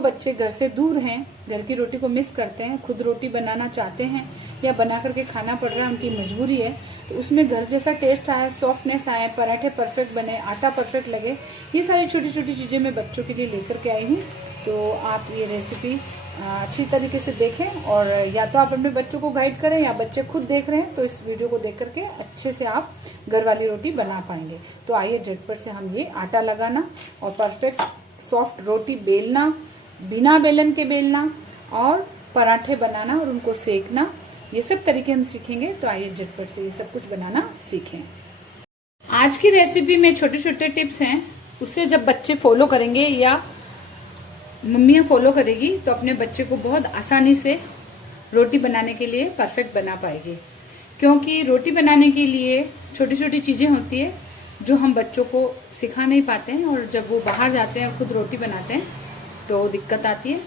तो बच्चे घर से दूर हैं, घर की रोटी को मिस करते हैं, खुद रोटी बनाना चाहते हैं या बना करके खाना पड़ रहा है, उनकी मजबूरी है, तो उसमें घर जैसा टेस्ट आए, सॉफ्टनेस आए, पराठे परफेक्ट बने, आटा परफेक्ट लगे, ये सारी छोटी छोटी चीज़ें मैं बच्चों के लिए लेकर के आई हूँ। तो आप ये रेसिपी अच्छी तरीके से देखें और या तो आप अपने बच्चों को गाइड करें या बच्चे खुद देख रहे हैं तो इस वीडियो को देख करके अच्छे से आप घर वाली रोटी बना पाएंगे। तो आइए झटपट से हम ये आटा लगाना और परफेक्ट सॉफ्ट रोटी बेलना, बिना बेलन के बेलना और पराठे बनाना और उनको सेकना, ये सब तरीके हम सीखेंगे। तो आइए झटपट से ये सब कुछ बनाना सीखें। आज की रेसिपी में छोटे छोटे टिप्स हैं, उससे जब बच्चे फॉलो करेंगे या मम्मियाँ फॉलो करेगी तो अपने बच्चे को बहुत आसानी से रोटी बनाने के लिए परफेक्ट बना पाएगी। क्योंकि रोटी बनाने के लिए छोटी छोटी चीज़ें होती है जो हम बच्चों को सिखा नहीं पाते हैं और जब वो बाहर जाते हैं खुद रोटी बनाते हैं तो दिक्कत आती है।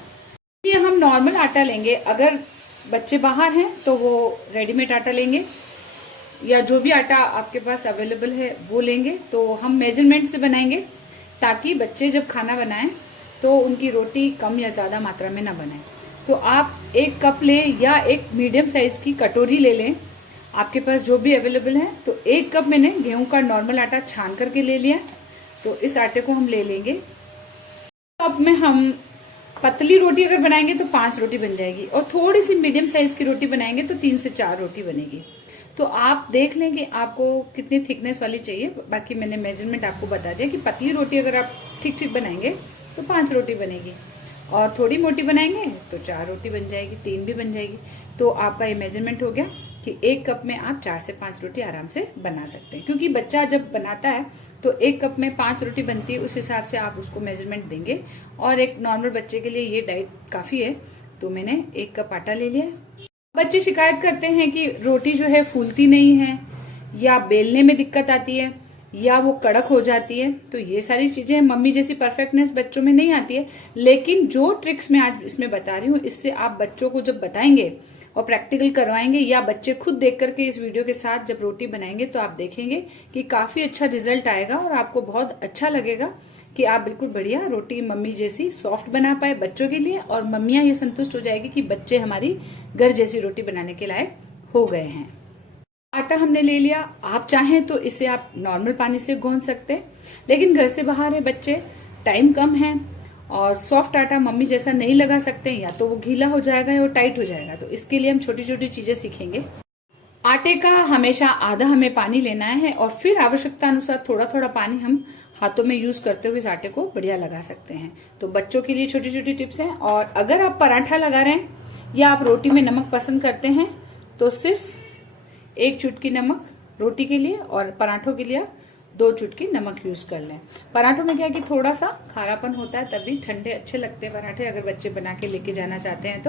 ये हम नॉर्मल आटा लेंगे, अगर बच्चे बाहर हैं तो वो रेडीमेड आटा लेंगे या जो भी आटा आपके पास अवेलेबल है वो लेंगे। तो हम मेजरमेंट से बनाएंगे ताकि बच्चे जब खाना बनाएं तो उनकी रोटी कम या ज़्यादा मात्रा में ना बनाएं। तो आप 1 कप लें या एक मीडियम साइज की कटोरी ले लें, आपके पास जो भी अवेलेबल है। तो 1 कप मैंने गेहूं का नॉर्मल आटा छान करके ले लिया। तो इस आटे को हम ले लेंगे। कप में हम पतली रोटी अगर बनाएंगे तो 5 रोटी बन जाएगी और थोड़ी सी मीडियम साइज की रोटी बनाएंगे तो 3 से 4 रोटी बनेगी। तो आप देख लें कि आपको कितनी थिकनेस वाली चाहिए। बाकी मैंने मेजरमेंट आपको बता दिया कि पतली रोटी अगर आप ठीक ठीक बनाएंगे तो 5 रोटी बनेगी और थोड़ी मोटी बनाएंगे तो 4 रोटी बन जाएगी, 3 भी बन जाएगी। तो आपका ये मेजरमेंट हो गया कि 1 कप में आप 4 से 5 रोटी आराम से बना सकते हैं। क्योंकि बच्चा जब बनाता है तो 1 कप में 5 रोटी बनती है, उस हिसाब से आप उसको मेजरमेंट देंगे। और एक नॉर्मल बच्चे के लिए ये डाइट काफी है। तो मैंने 1 कप आटा ले लिया। बच्चे शिकायत करते हैं कि रोटी जो है फूलती नहीं है या बेलने में दिक्कत आती है या वो कड़क हो जाती है। तो ये सारी चीजें मम्मी जैसी परफेक्टनेस बच्चों में नहीं आती है। लेकिन जो ट्रिक्स मैं आज इसमें बता रही हूँ, इससे आप बच्चों को जब बताएंगे और प्रैक्टिकल करवाएंगे या बच्चे खुद देख करके इस वीडियो के साथ जब रोटी बनाएंगे तो आप देखेंगे कि काफी अच्छा रिजल्ट आएगा और आपको बहुत अच्छा लगेगा कि आप बिल्कुल बढ़िया रोटी मम्मी जैसी सॉफ्ट बना पाए बच्चों के लिए। और मम्मियाँ ये संतुष्ट हो जाएगी कि बच्चे हमारी घर जैसी रोटी बनाने के लायक हो गए हैं। आटा हमने ले लिया। आप चाहें तो इसे आप नॉर्मल पानी से गूंथ सकते हैं, लेकिन घर से बाहर है बच्चे, टाइम कम है और सॉफ्ट आटा मम्मी जैसा नहीं लगा सकते, या तो वो गीला हो जाएगा या वो टाइट हो जाएगा। तो इसके लिए हम छोटी छोटी चीजें सीखेंगे। आटे का हमेशा आधा हमें पानी लेना है और फिर आवश्यकता अनुसार थोड़ा थोड़ा पानी हम हाथों में यूज करते हुए इस आटे को बढ़िया लगा सकते हैं। तो बच्चों के लिए छोटी छोटी टिप्स हैं। और अगर आप पराठा लगा रहे हैं या आप रोटी में नमक पसंद करते हैं तो सिर्फ 1 चुटकी नमक रोटी के लिए और पराठों के लिए 2 चुटकी नमक यूज कर लें। पराठों में क्या है कि थोड़ा सा खारापन होता है, तभी ठंडे अच्छे लगते हैं पराठे अगर बच्चे बना के लेके जाना चाहते हैं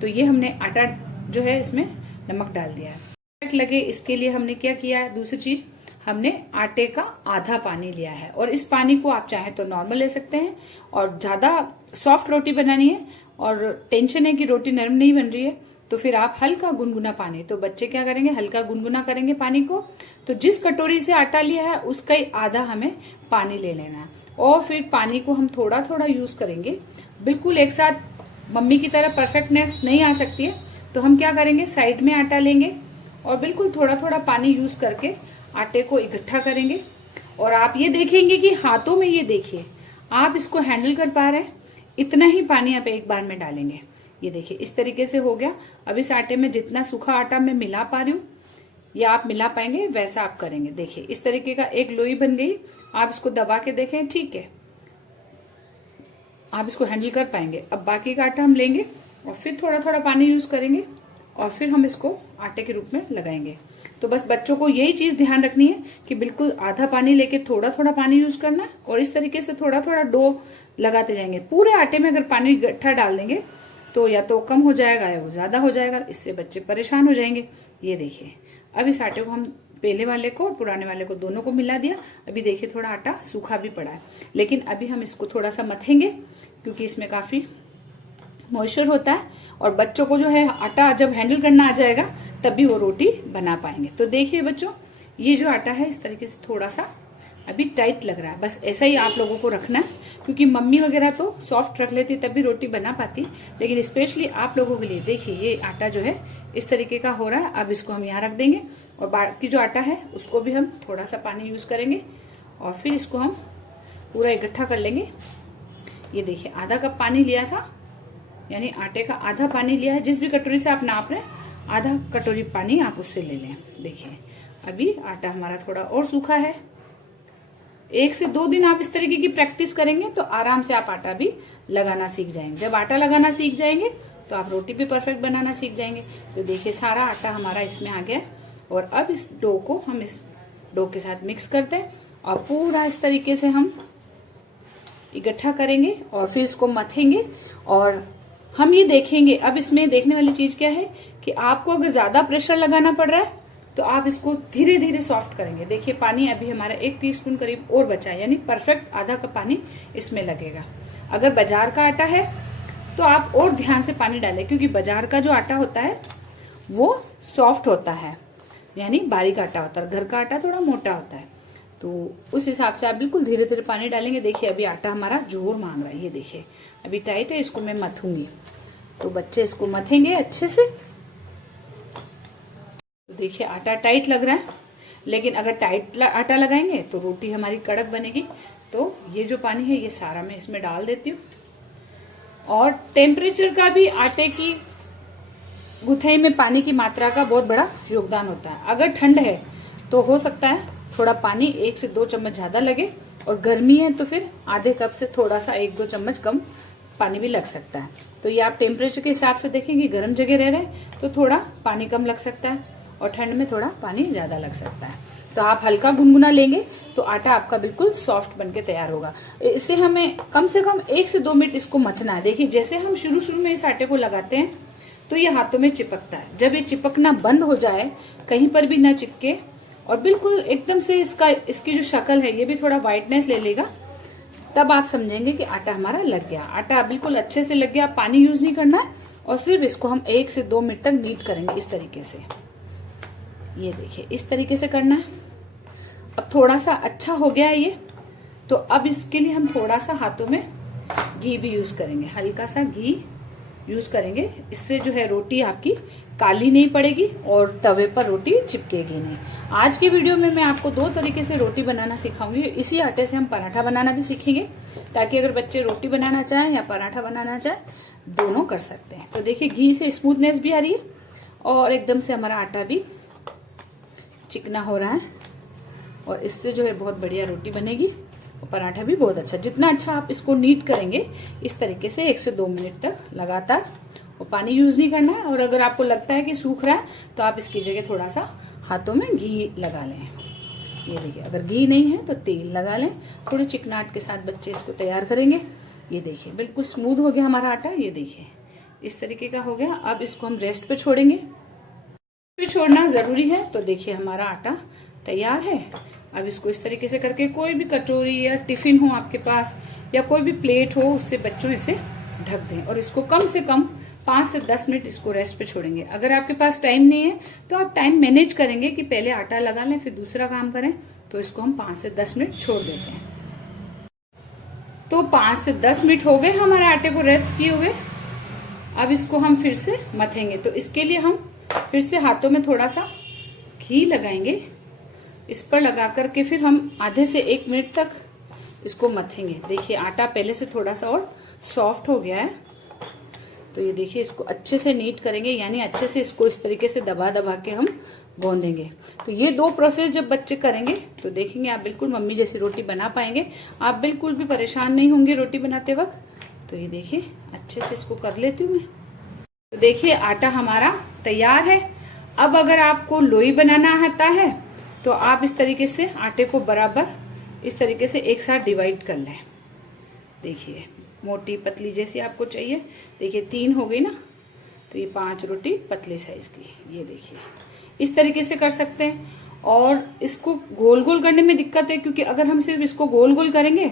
तो ये हमने आटा जो है इसमें नमक डाल दिया है। लगे इसके लिए हमने क्या किया है, दूसरी चीज हमने आटे का आधा पानी लिया है और इस पानी को आप चाहे तो नॉर्मल ले सकते हैं। और ज्यादा सॉफ्ट रोटी बनानी है और टेंशन है कि रोटी नरम नहीं बन रही है तो फिर आप हल्का गुनगुना पानी, तो बच्चे क्या करेंगे हल्का गुनगुना करेंगे पानी को। तो जिस कटोरी से आटा लिया है उसका ही आधा हमें पानी ले लेना है और फिर पानी को हम थोड़ा थोड़ा यूज करेंगे। बिल्कुल एक साथ मम्मी की तरह परफेक्टनेस नहीं आ सकती है, तो हम क्या करेंगे साइड में आटा लेंगे और बिल्कुल थोड़ा थोड़ा पानी यूज करके आटे को इकट्ठा करेंगे। और आप ये देखेंगे कि हाथों में ये देखिए आप इसको हैंडल कर पा रहे हैं, इतना ही पानी आप एक बार में डालेंगे। ये देखिए इस तरीके से हो गया। अब इस आटे में जितना सूखा आटा मैं मिला पा रही हूँ या आप मिला पाएंगे वैसा आप करेंगे। देखिए इस तरीके का एक लोई बन गई। आप इसको दबा के देखें, ठीक है, आप इसको हैंडल कर पाएंगे। अब बाकी का आटा हम लेंगे और फिर थोड़ा थोड़ा पानी यूज करेंगे और फिर हम इसको आटे के रूप में लगाएंगे। तो बस बच्चों को यही चीज ध्यान रखनी है कि बिल्कुल आधा पानी लेके थोड़ा थोड़ा पानी यूज करना है और इस तरीके से थोड़ा थोड़ा डो लगाते जाएंगे। पूरे आटे में अगर पानी इकट्ठा डाल देंगे तो या तो कम हो जाएगा या वो ज्यादा हो जाएगा, इससे बच्चे परेशान हो जाएंगे। ये देखिए अब इस आटे को हम पहले वाले को और पुराने वाले को दोनों को मिला दिया। अभी देखिए थोड़ा आटा सूखा भी पड़ा है, लेकिन अभी हम इसको थोड़ा सा मथेंगे क्योंकि इसमें काफी मॉइस्चर होता है और बच्चों को जो है आटा जब हैंडल करना आ जाएगा तभी वो रोटी बना पाएंगे। तो देखिए बच्चों ये जो आटा है इस तरीके से थोड़ा सा अभी टाइट लग रहा है, बस ऐसा ही आप लोगों को रखना है क्योंकि मम्मी वगैरह तो सॉफ्ट रख लेती तब भी रोटी बना पाती, लेकिन स्पेशली आप लोगों के लिए देखिए ये आटा जो है इस तरीके का हो रहा है। अब इसको हम यहाँ रख देंगे और बाकी जो आटा है उसको भी हम थोड़ा सा पानी यूज करेंगे और फिर इसको हम पूरा इकट्ठा कर लेंगे। ये देखिए आधा कप पानी लिया था, यानी आटे का आधा पानी लिया है। जिस भी कटोरी से आप नाप रहे हैं आधा कटोरी पानी आप उससे ले लें। देखिए अभी आटा हमारा थोड़ा और सूखा है। 1 से 2 दिन आप इस तरीके की प्रैक्टिस करेंगे तो आराम से आप आटा भी लगाना सीख जाएंगे। जब आटा लगाना सीख जाएंगे तो आप रोटी भी परफेक्ट बनाना सीख जाएंगे। तो देखिए सारा आटा हमारा इसमें आ गया और अब इस डो को हम इस डो के साथ मिक्स करते हैं और पूरा इस तरीके से हम इकट्ठा करेंगे और फिर इसको मथेंगे। और हम ये देखेंगे, अब इसमें देखने वाली चीज क्या है कि आपको अगर ज्यादा प्रेशर लगाना पड़ रहा है तो आप इसको धीरे धीरे सॉफ्ट करेंगे। देखिए पानी अभी हमारा 1 टीस्पून करीब और बचा है, यानी परफेक्ट आधा कप पानी इसमें लगेगा। अगर बाजार का आटा है तो आप और ध्यान से पानी डालें, क्योंकि बाजार का जो आटा होता है वो सॉफ्ट होता है, यानी बारीक आटा होता है। घर का आटा थोड़ा मोटा होता है, तो उस हिसाब से आप बिल्कुल धीरे धीरे पानी डालेंगे। देखिए अभी आटा हमारा जोर मांग रहा है, ये देखिए अभी टाइट है, इसको मैं मथूंगी। तो बच्चे इसको मथेंगे अच्छे से। तो देखिए आटा टाइट लग रहा है, लेकिन अगर टाइट आटा लगाएंगे तो रोटी हमारी कड़क बनेगी। तो ये जो पानी है ये सारा मैं इसमें डाल देती हूँ। और टेम्परेचर का भी आटे की गुथई में पानी की मात्रा का बहुत बड़ा योगदान होता है। अगर ठंड है तो हो सकता है थोड़ा पानी 1 से 2 चम्मच ज्यादा लगे, और गर्मी है तो फिर आधे कप से थोड़ा सा 1-2 चम्मच कम पानी भी लग सकता है। तो ये आप टेम्परेचर के हिसाब से देखेंगे, गर्म जगह रह रहे हैं तो थोड़ा पानी कम लग सकता है और ठंड में थोड़ा पानी ज्यादा लग सकता है। तो आप हल्का गुनगुना लेंगे तो आटा आपका बिल्कुल सॉफ्ट बनके तैयार होगा। इसे हमें कम से कम 1 से 2 मिनट इसको मथना है। देखिए जैसे हम शुरू में इस आटे को लगाते हैं तो ये हाथों में चिपकता है। जब ये चिपकना बंद हो जाए, कहीं पर भी ना चिपके और बिल्कुल एकदम से इसकी जो शक्ल है ये भी थोड़ा व्हाइटनेस ले लेगा, तब आप समझेंगे कि आटा हमारा लग गया। आटा बिल्कुल अच्छे से लग गया। पानी यूज नहीं करना है और सिर्फ इसको हम 1 से 2 मिनट तक नीट करेंगे इस तरीके से। ये देखिए इस तरीके से करना है। अब थोड़ा सा अच्छा हो गया है ये, तो अब इसके लिए हम थोड़ा सा हाथों में घी भी यूज करेंगे, हल्का सा घी यूज करेंगे। इससे जो है रोटी आपकी काली नहीं पड़ेगी और तवे पर रोटी चिपकेगी नहीं। आज की वीडियो में मैं आपको 2 तरीके से रोटी बनाना सिखाऊंगी। इसी आटे से हम पराठा बनाना भी सीखेंगे, ताकि अगर बच्चे रोटी बनाना चाहें या पराठा बनाना चाहें दोनों कर सकते हैं। तो देखिए घी से स्मूथनेस भी आ रही है और एकदम से हमारा आटा भी चिकना हो रहा है और इससे जो है बहुत बढ़िया रोटी बनेगी और पराठा भी बहुत अच्छा। जितना अच्छा आप इसको नीट करेंगे इस तरीके से 1 से 2 मिनट तक लगातार, और पानी यूज नहीं करना है। और अगर आपको लगता है कि सूख रहा है तो आप इसकी जगह थोड़ा सा हाथों में घी लगा लें। ये देखिए अगर घी नहीं है तो तेल लगा लें। थोड़ी चिकनाहट के साथ बच्चे इसको तैयार करेंगे। ये देखिए बिल्कुल स्मूथ हो गया हमारा आटा। ये देखिए इस तरीके का हो गया। अब इसको हम रेस्ट पे छोड़ेंगे, छोड़ना जरूरी है। तो देखिए हमारा आटा तैयार है। अब इसको इस तरीके से करके कोई भी कटोरी या टिफिन हो आपके पास या कोई भी प्लेट हो उससे बच्चों इसे ढक दें और इसको कम से कम 5 से 10 मिनट इसको रेस्ट पे छोड़ेंगे। अगर आपके पास टाइम नहीं है तो आप टाइम मैनेज करेंगे कि पहले आटा लगा लें फिर दूसरा काम करें, तो इसको हम 5 से 10 मिनट छोड़ देते हैं। तो 5 से 10 मिनट हो गए हमारे आटे को रेस्ट किए हुए। अब इसको हम फिर से मथेंगे। तो इसके लिए हम फिर से हाथों में थोड़ा सा घी लगाएंगे, इस पर लगा करके फिर हम आधे से 1 मिनट तक इसको मथेंगे। देखिए आटा पहले से थोड़ा सा और सॉफ्ट हो गया है। तो ये देखिए इसको अच्छे से नीट करेंगे, यानी अच्छे से इसको इस तरीके से दबा दबा के हम गूंदेंगे। तो ये 2 प्रोसेस जब बच्चे करेंगे तो देखेंगे आप बिल्कुल मम्मी जैसी रोटी बना पाएंगे। आप बिल्कुल भी परेशान नहीं होंगे रोटी बनाते वक्त। तो ये देखिए अच्छे से इसको कर लेती हूँ मैं। तो देखिए आटा हमारा तैयार है। अब अगर आपको लोई बनाना आता है तो आप इस तरीके से आटे को बराबर इस तरीके से एक साथ डिवाइड कर लें। देखिए मोटी पतली जैसी आपको चाहिए। देखिए 3 हो गई ना, तो ये 5 रोटी पतले साइज की। ये देखिए इस तरीके से कर सकते हैं। और इसको गोल गोल करने में दिक्कत है, क्योंकि अगर हम सिर्फ इसको गोल गोल करेंगे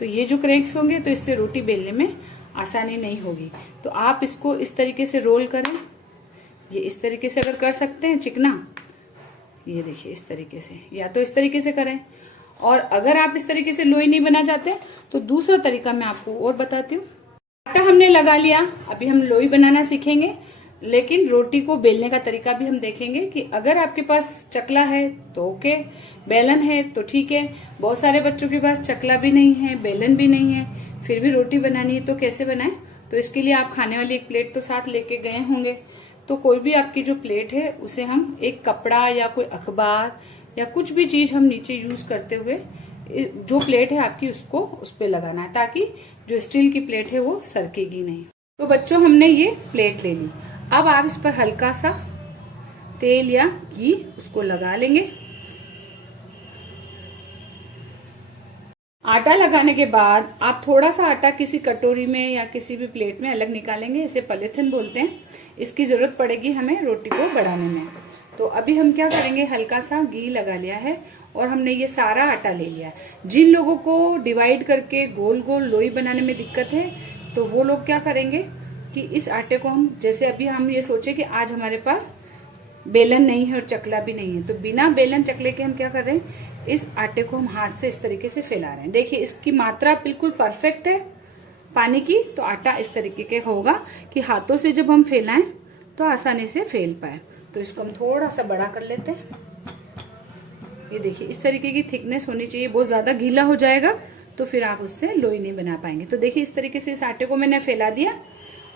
तो ये जो क्रैक्स होंगे तो इससे रोटी बेलने में आसानी नहीं होगी। तो आप इसको इस तरीके से रोल करें। ये इस तरीके से अगर कर सकते हैं चिकना, ये देखिए इस तरीके से, या तो इस तरीके से करें। और अगर आप इस तरीके से लोई नहीं बना चाहते तो दूसरा तरीका मैं आपको और बताती हूँ। आटा हमने लगा लिया, अभी हम लोई बनाना सीखेंगे, लेकिन रोटी को बेलने का तरीका भी हम देखेंगे कि अगर आपके पास चकला है तो ओके, बेलन है तो ठीक है। बहुत सारे बच्चों के पास चकला भी नहीं है, बेलन भी नहीं है, फिर भी रोटी बनानी है तो कैसे बनाएं। तो इसके लिए आप खाने वाली एक प्लेट तो साथ लेके गए होंगे, तो कोई भी आपकी जो प्लेट है उसे हम एक कपड़ा या कोई अखबार या कुछ भी चीज हम नीचे यूज करते हुए जो प्लेट है आपकी उसको उस पे लगाना है, ताकि जो स्टील की प्लेट है वो सरकेगी नहीं। तो बच्चों हमने ये प्लेट ले ली, अब आप इस पर हल्का सा तेल या घी उसको लगा लेंगे। आटा लगाने के बाद आप थोड़ा सा आटा किसी कटोरी में या किसी भी प्लेट में अलग निकालेंगे, इसे पॉलीथिन बोलते हैं। इसकी जरूरत पड़ेगी हमें रोटी को बढ़ाने में। तो अभी हम क्या करेंगे, हल्का सा घी लगा लिया है और हमने ये सारा आटा ले लिया है। जिन लोगों को डिवाइड करके गोल गोल लोई बनाने में दिक्कत है तो वो लोग क्या करेंगे कि इस आटे को हम, जैसे अभी हम ये सोचे कि आज हमारे पास बेलन नहीं है और चकला भी नहीं है, तो बिना बेलन चकले के हम क्या कर रहे हैं, इस आटे को हम हाथ से इस तरीके से फैला रहे हैं। देखिए इसकी मात्रा बिल्कुल परफेक्ट है पानी की, तो आटा इस तरीके के होगा कि हाथों से जब हम फैलाएं तो आसानी से फैल पाए। तो इसको हम थोड़ा सा बड़ा कर लेते हैं। ये देखिए इस तरीके की थिकनेस होनी चाहिए, बहुत ज्यादा गीला हो जाएगा तो फिर आप उससे लोई नहीं बना पाएंगे। तो देखिए इस तरीके से इस आटे को मैंने फैला दिया,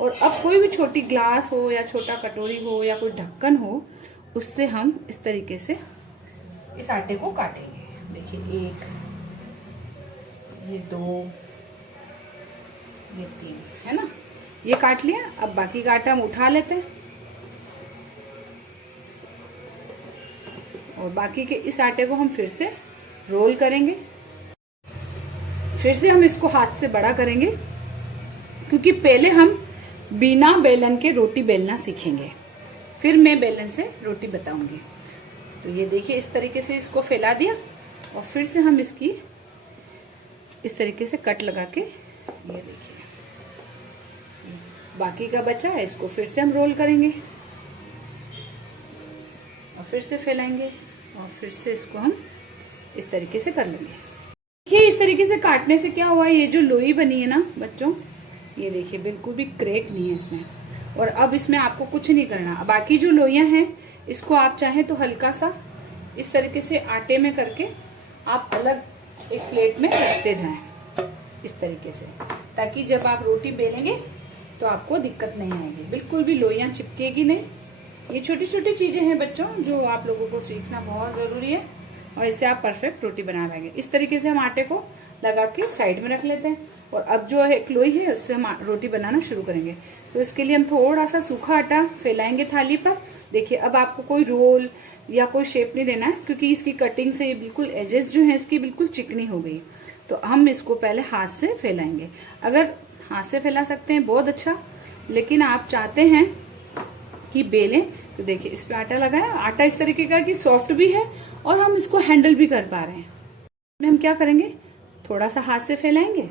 और अब कोई भी छोटी ग्लास हो या छोटा कटोरी हो या कोई ढक्कन हो, उससे हम इस तरीके से इस आटे को काटेंगे। देखिए 1, ये 2, ये 3, है ना, ये काट लिया। अब बाकी का आटा हम उठा लेते हैं और बाकी के इस आटे को हम फिर से रोल करेंगे। फिर से हम इसको हाथ से बड़ा करेंगे, क्योंकि पहले हम बिना बेलन के रोटी बेलना सीखेंगे, फिर मैं बेलन से रोटी बताऊंगी। तो ये देखिए इस तरीके से इसको फैला दिया और फिर से हम इसकी इस तरीके से कट लगा के, ये देखिए बाकी का बचा है, इसको फिर से हम रोल करेंगे और फिर से फैलाएंगे और फिर से इसको हम इस तरीके से कर लेंगे। देखिए इस तरीके से काटने से क्या हुआ, ये जो लोई बनी है ना बच्चों, ये देखिए बिल्कुल भी क्रैक नहीं है इसमें। और अब इसमें आपको कुछ नहीं करना, बाकी जो लोइयां हैं इसको आप चाहें तो हल्का सा इस तरीके से आटे में करके आप अलग एक प्लेट में रखते जाएं इस तरीके से, ताकि जब आप रोटी बेलेंगे तो आपको दिक्कत नहीं आएगी, बिल्कुल भी लोइयां चिपकेगी नहीं। ये छोटी छोटी चीजें हैं बच्चों जो आप लोगों को सीखना बहुत जरूरी है, और इससे आप परफेक्ट रोटी बना पाएंगे। इस तरीके से हम आटे को लगा के साइड में रख लेते हैं, और अब जो एक लोई है उससे हम रोटी बनाना शुरू करेंगे। तो इसके लिए हम थोड़ा सा सूखा आटा फैलाएंगे थाली पर। देखिए अब आपको कोई रोल या कोई शेप नहीं देना है, क्योंकि इसकी कटिंग से बिल्कुल एजेस जो है इसकी बिल्कुल चिकनी हो गई। तो हम इसको पहले हाथ से फैलाएंगे। अगर हाथ से फैला सकते हैं बहुत अच्छा, लेकिन आप चाहते हैं कि बेलें तो देखिए इस पे आटा लगाया, आटा इस तरीके का कि सॉफ्ट भी है और हम इसको हैंडल भी कर पा रहे हैं। हम क्या करेंगे, थोड़ा सा हाथ से फैलाएंगे,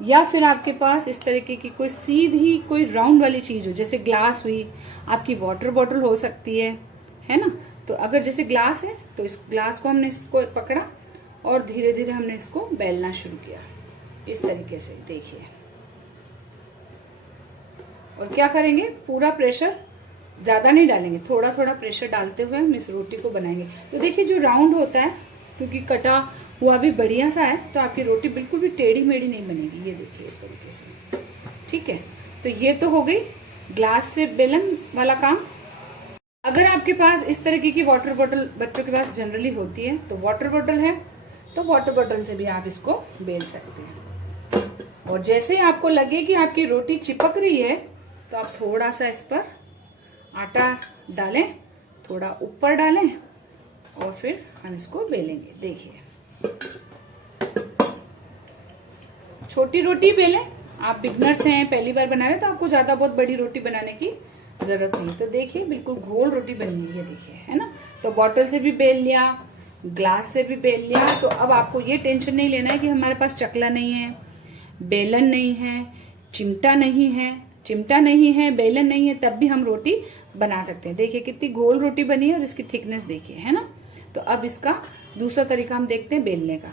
या फिर आपके पास इस तरीके की कोई सीधी कोई राउंड वाली चीज हो, जैसे ग्लास हुई, आपकी वाटर बॉटल हो सकती है ना। तो अगर जैसे ग्लास है तो इस ग्लास को हमने इसको पकड़ा और धीरे धीरे हमने इसको बेलना शुरू किया इस तरीके से, देखिए। और क्या करेंगे, पूरा प्रेशर ज्यादा नहीं डालेंगे, थोड़ा थोड़ा प्रेशर डालते हुए हम इस रोटी को बनाएंगे। तो देखिए जो राउंड होता है, क्योंकि कटा हुआ भी बढ़िया सा है, तो आपकी रोटी बिल्कुल भी टेढ़ी मेढ़ी नहीं बनेगी। ये देखिए इस तरीके से, ठीक है। तो ये तो हो गई ग्लास से बेलन वाला काम। अगर आपके पास इस तरीके की वाटर बॉटल बच्चों के पास जनरली होती है, तो वाटर बॉटल है तो वाटर बॉटल से भी आप इसको बेल सकते हैं। और जैसे आपको लगे कि आपकी रोटी चिपक रही है, तो आप थोड़ा सा इस पर आटा डालें, थोड़ा ऊपर डालें और फिर हम इसको बेलेंगे। देखिए छोटी रोटी बेलें, आप बिगनर्स हैं, पहली बार बना रहे हैं, तो आपको ज्यादा बहुत बड़ी रोटी बनाने की जरूरत नहीं। तो देखिए बिल्कुल गोल रोटी बनी है, देखिए, है ना। तो बॉटल से भी बेल लिया, ग्लास से भी बेल लिया। तो अब आपको ये टेंशन नहीं लेना है कि हमारे पास चकला नहीं है, बेलन नहीं है, चिमटा नहीं है, बेलन नहीं है, तब भी हम रोटी बना सकते हैं। देखिए कितनी गोल रोटी बनी है और इसकी थिकनेस देखिए, है ना। तो अब इसका दूसरा तरीका हम देखते हैं बेलने का।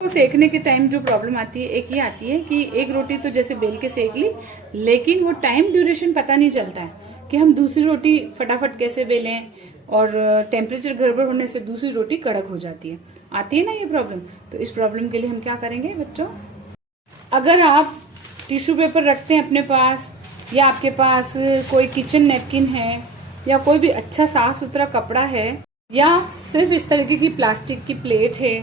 तो सेकने के टाइम जो प्रॉब्लम आती है, एक ये आती है कि एक रोटी तो जैसे बेल के सेक ली, लेकिन वो टाइम ड्यूरेशन पता नहीं चलता है कि हम दूसरी रोटी फटाफट कैसे बेलें, और टेम्परेचर गड़बड़ होने से दूसरी रोटी कड़क हो जाती है। आती है ना ये प्रॉब्लम। तो इस प्रॉब्लम के लिए हम क्या करेंगे बच्चों, अगर आप टिश्यू पेपर रखते हैं अपने पास, या आपके पास कोई किचन नैपकिन है, या कोई भी अच्छा साफ सुथरा कपड़ा है, या सिर्फ इस तरीके की प्लास्टिक की प्लेट है,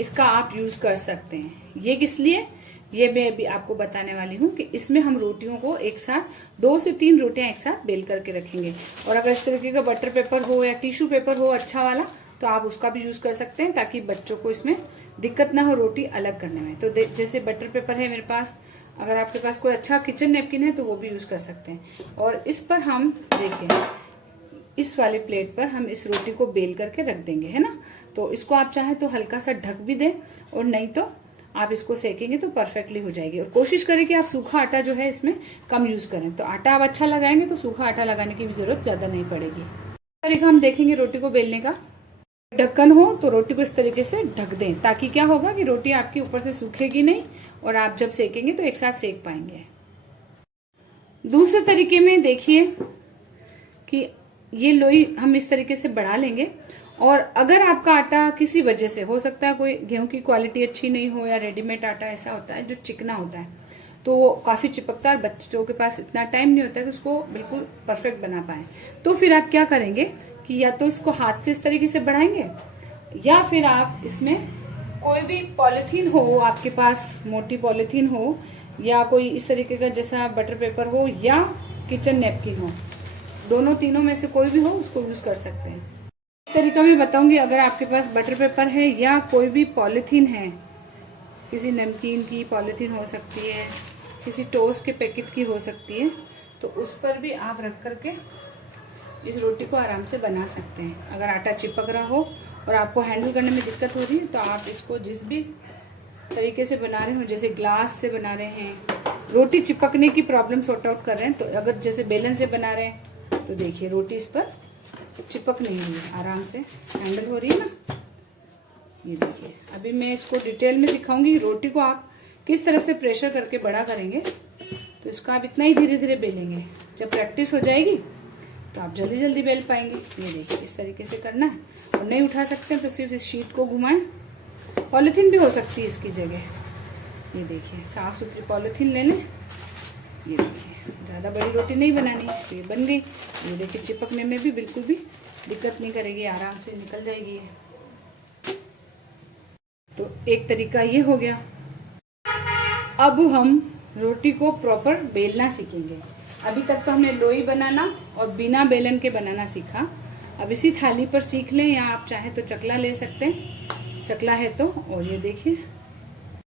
इसका आप यूज कर सकते हैं। ये किस लिए, ये मैं अभी आपको बताने वाली हूँ कि इसमें हम रोटियों को एक साथ 2 से 3 रोटियां एक साथ बेल करके रखेंगे। और अगर इस तरीके का बटर पेपर हो या टिश्यू पेपर हो अच्छा वाला, तो आप उसका भी यूज कर सकते हैं, ताकि बच्चों को इसमें दिक्कत ना हो रोटी अलग करने में। तो जैसे बटर पेपर है मेरे पास, अगर आपके पास कोई अच्छा किचन नैपकिन है तो वो भी यूज कर सकते हैं। और इस पर हम देखिए, इस वाले प्लेट पर हम इस रोटी को बेल करके रख देंगे, है ना। तो इसको आप चाहे तो हल्का सा ढक भी दें, और नहीं तो आप इसको सेकेंगे तो परफेक्टली हो जाएगी। और कोशिश करें कि आप सूखा आटा जो है इसमें कम यूज करें। तो आटा आप अच्छा लगाएंगे तो सूखा आटा लगाने की भी जरूरत ज्यादा नहीं पड़ेगी। तरीका हम देखेंगे रोटी को बेलने का। ढक्कन हो तो रोटी को इस तरीके से ढक दें, ताकि क्या होगा कि रोटी आपकी ऊपर से सूखेगी नहीं, और आप जब सेकेंगे तो एक साथ सेक पाएंगे। दूसरे तरीके में देखिए कि ये लोई हम इस तरीके से बढ़ा लेंगे, और अगर आपका आटा किसी वजह से, हो सकता है कोई गेहूं की क्वालिटी अच्छी नहीं हो, या रेडीमेड आटा ऐसा होता है जो चिकना होता है, तो वो काफी चिपकता है, बच्चों के पास इतना टाइम नहीं होता है कि उसको बिल्कुल परफेक्ट बना पाए। तो फिर आप क्या करेंगे कि या तो इसको हाथ से इस तरीके से बढ़ाएंगे, या फिर आप इसमें कोई भी पॉलिथीन हो आपके पास, मोटी पॉलिथीन हो, या कोई इस तरीके का जैसा बटर पेपर हो, या किचन नैपकिन हो, दोनों तीनों में से कोई भी हो उसको यूज कर सकते हैं। तरीका मैं बताऊंगी, अगर आपके पास बटर पेपर है या कोई भी पॉलिथीन है, किसी नमकीन की पॉलिथीन हो सकती है, किसी टोस्ट के पैकेट की हो सकती है, तो उस पर भी आप रख करके इस रोटी को आराम से बना सकते हैं। अगर आटा चिपक रहा हो और आपको हैंडल करने में दिक्कत हो रही है, तो आप इसको जिस भी तरीके से बना रहे हो, जैसे ग्लास से बना रहे हैं, रोटी चिपकने की प्रॉब्लम सॉर्ट आउट कर रहे हैं, तो अगर जैसे बेलन से बना रहे हैं तो देखिए रोटी इस पर चिपक नहीं रही है, आराम से हैंडल हो रही है ना। ये देखिए, अभी मैं इसको डिटेल में दिखाऊंगी। रोटी को आप किस तरह से प्रेशर करके बड़ा करेंगे, तो इसको आप इतना ही धीरे धीरे बेलेंगे। जब प्रैक्टिस हो जाएगी तो आप जल्दी जल्दी बेल पाएंगे। ये देखिए, इस तरीके से करना है। और नहीं उठा सकते तो सिर्फ इस शीट को घुमाएं, पॉलिथीन भी हो सकती है इसकी जगह। ये देखिए, साफ सुथरी पॉलिथीन ले लें। ये देखिए, ज्यादा बड़ी रोटी नहीं बनानी, तो ये बन गई। ये देखिए, चिपकने में भी बिल्कुल भी दिक्कत नहीं करेगी, आराम से निकल जाएगी। तो एक तरीका ये हो गया। अब हम रोटी को प्रॉपर बेलना सीखेंगे। अभी तक तो हमने लोई बनाना और बिना बेलन के बनाना सीखा। अब इसी थाली पर सीख लें, या आप चाहे तो चकला ले सकते हैं, चकला है तो। और ये देखिए,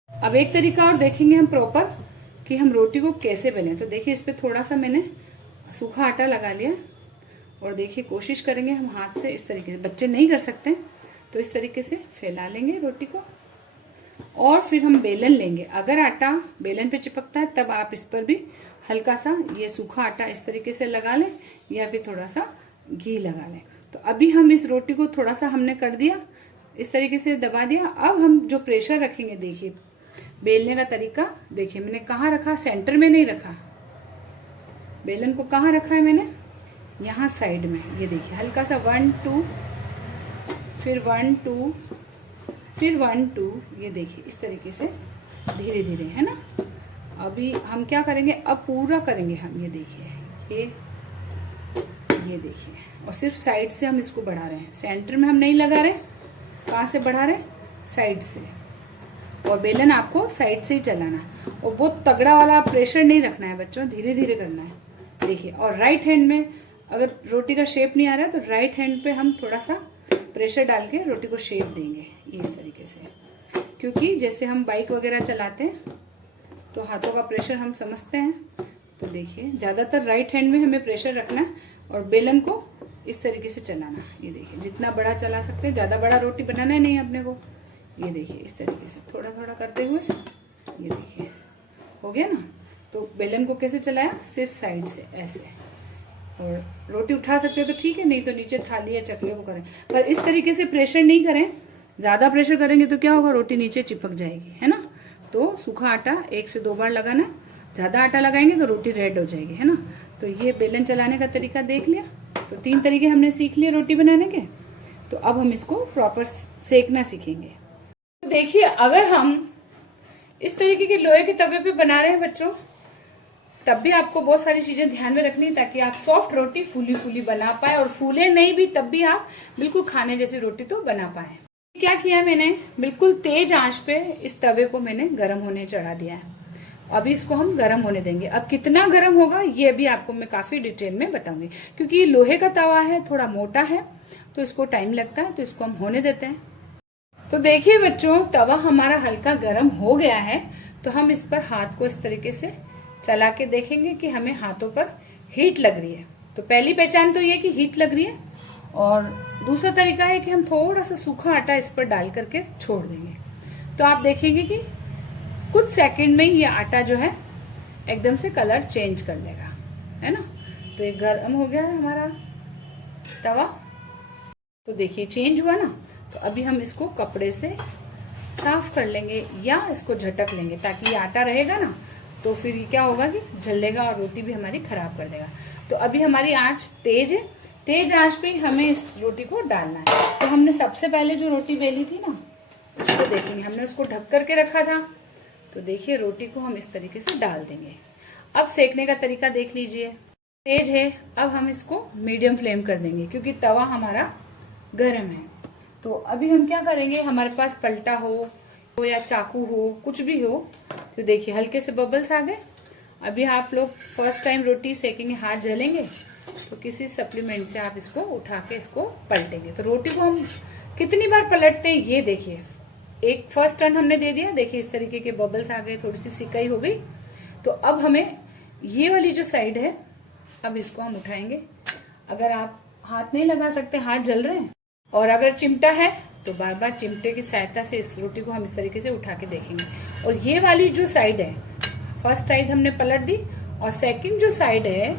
अब एक तरीका और देखेंगे हम प्रॉपर कि हम रोटी को कैसे बेलें। तो देखिए, इस पे थोड़ा सा मैंने सूखा आटा लगा लिया, और देखिए कोशिश करेंगे हम हाथ से इस तरीके से, बच्चे नहीं कर सकते तो इस तरीके से फैला लेंगे रोटी को, और फिर हम बेलन लेंगे। अगर आटा बेलन पे चिपकता है तब आप इस पर भी हल्का सा ये सूखा आटा इस तरीके से लगा लें, या फिर थोड़ा सा घी लगा लें। तो अभी हम इस रोटी को थोड़ा सा हमने कर दिया, इस तरीके से दबा दिया। अब हम जो प्रेशर रखेंगे, देखिए बेलने का तरीका देखिए, मैंने कहाँ रखा, सेंटर में नहीं रखा, बेलन को कहाँ रखा है मैंने, यहाँ साइड में। ये देखिए, हल्का सा 1 2, फिर 1 2, फिर 1 2। ये देखिए, इस तरीके से धीरे धीरे, है ना। अभी हम क्या करेंगे, अब पूरा करेंगे हम। ये देखिए, ये देखिए, और सिर्फ साइड से हम इसको बढ़ा रहे हैं, सेंटर में हम नहीं लगा रहे। कहाँ से बढ़ा रहे, साइड से। और बेलन आपको साइड से ही चलाना, और बहुत तगड़ा वाला प्रेशर नहीं रखना है बच्चों, धीरे धीरे करना है। देखिए, और राइट हैंड में अगर रोटी का शेप नहीं आ रहा है, तो राइट हैंड पे हम थोड़ा सा प्रेशर डाल के रोटी को शेप देंगे, ये इस तरीके से। क्योंकि जैसे हम बाइक वगैरह चलाते हैं तो हाथों का प्रेशर हम समझते हैं। तो देखिए, ज्यादातर राइट हैंड में हमें प्रेशर रखना है, और बेलन को इस तरीके से चलाना। ये देखिए, जितना बड़ा चला सकते हैं, ज्यादा बड़ा रोटी बनाना है नहीं अपने को। ये देखिए, इस तरीके से थोड़ा थोड़ा करते हुए, ये देखिए हो गया ना। तो बेलन को कैसे चलाया, सिर्फ साइड से ऐसे, और रोटी उठा सकते हो तो ठीक है, नहीं तो नीचे थाली या चकले को करें, पर इस तरीके से प्रेशर नहीं करें। ज्यादा प्रेशर करेंगे तो क्या होगा, रोटी नीचे चिपक जाएगी, है ना। तो सूखा आटा 1 से 2 बार लगाना, ज्यादा आटा लगाएंगे तो रोटी रेड हो जाएगी, है ना। तो ये बेलन चलाने का तरीका देख लिया, तो 3 तरीके हमने सीख लिए रोटी बनाने के। तो अब हम इसको प्रॉपर सेकना सीखेंगे। तो देखिए, अगर हम इस तरीके के लोहे के तवे पे बना रहे हैं बच्चों, तब भी आपको बहुत सारी चीजें ध्यान में रखनी है, ताकि आप सॉफ्ट रोटी फूली फूली बना पाए, और फूले नहीं भी तब भी आप बिल्कुल खाने जैसी रोटी तो बना पाए। क्या किया मैंने, बिल्कुल तेज आंच पे इस तवे को मैंने गर्म होने चढ़ा दिया है। अभी इसको हम गर्म होने देंगे। अब कितना गर्म होगा ये भी आपको मैं काफी डिटेल में बताऊंगी, क्योंकि ये लोहे का तवा है, थोड़ा मोटा है, तो इसको टाइम लगता है, तो इसको हम होने देते हैं। तो देखिए बच्चों, तवा हमारा हल्का गर्म हो गया है, तो हम इस पर हाथ को इस तरीके से चला के देखेंगे कि हमें हाथों पर हीट लग रही है। तो पहली पहचान तो ये कि हीट लग रही है, और दूसरा तरीका है कि हम थोड़ा सा सूखा आटा इस पर डाल करके छोड़ देंगे। तो आप देखेंगे कि कुछ सेकंड में ये आटा जो है एकदम से कलर चेंज कर लेगा, है ना। तो ये गर्म हो गया है हमारा तवा, तो देखिए चेंज हुआ ना। तो अभी हम इसको कपड़े से साफ कर लेंगे या इसको झटक लेंगे, ताकि ये आटा रहेगा ना तो फिर ये क्या होगा कि जलेगा और रोटी भी हमारी खराब कर देगा। तो अभी हमारी आंच तेज है, तेज आंच पे हमें इस रोटी को डालना है। तो हमने सबसे पहले जो रोटी बेली थी ना, उसको देखेंगे, हमने उसको ढक करके रखा था। तो देखिए रोटी को हम इस तरीके से डाल देंगे। अब सेकने का तरीका देख लीजिए, तेज है, अब हम इसको मीडियम फ्लेम कर देंगे, क्योंकि तवा हमारा गर्म है। तो अभी हम क्या करेंगे, हमारे पास पलटा हो या चाकू हो, कुछ भी हो, तो देखिए हल्के से बबल्स आ गए। अभी आप लोग फर्स्ट टाइम रोटी सेकेंगे, हाथ जलेंगे, तो किसी सप्लीमेंट से आप इसको उठा के इसको पलटेंगे। तो रोटी को हम कितनी बार पलटते हैं ये देखिए। एक फर्स्ट टर्न हमने दे दिया, देखिए इस तरीके के बबल्स आ गए, थोड़ी सी सिकाई हो गई। तो अब हमें ये वाली जो साइड है, अब इसको हम उठाएंगे। अगर आप हाथ नहीं लगा सकते, हाथ जल रहे हैं, और अगर चिमटा है तो बार बार चिमटे की सहायता से इस रोटी को हम इस तरीके से उठा के देखेंगे। और ये वाली जो साइड है, फर्स्ट साइड हमने पलट दी, और सेकंड जो साइड है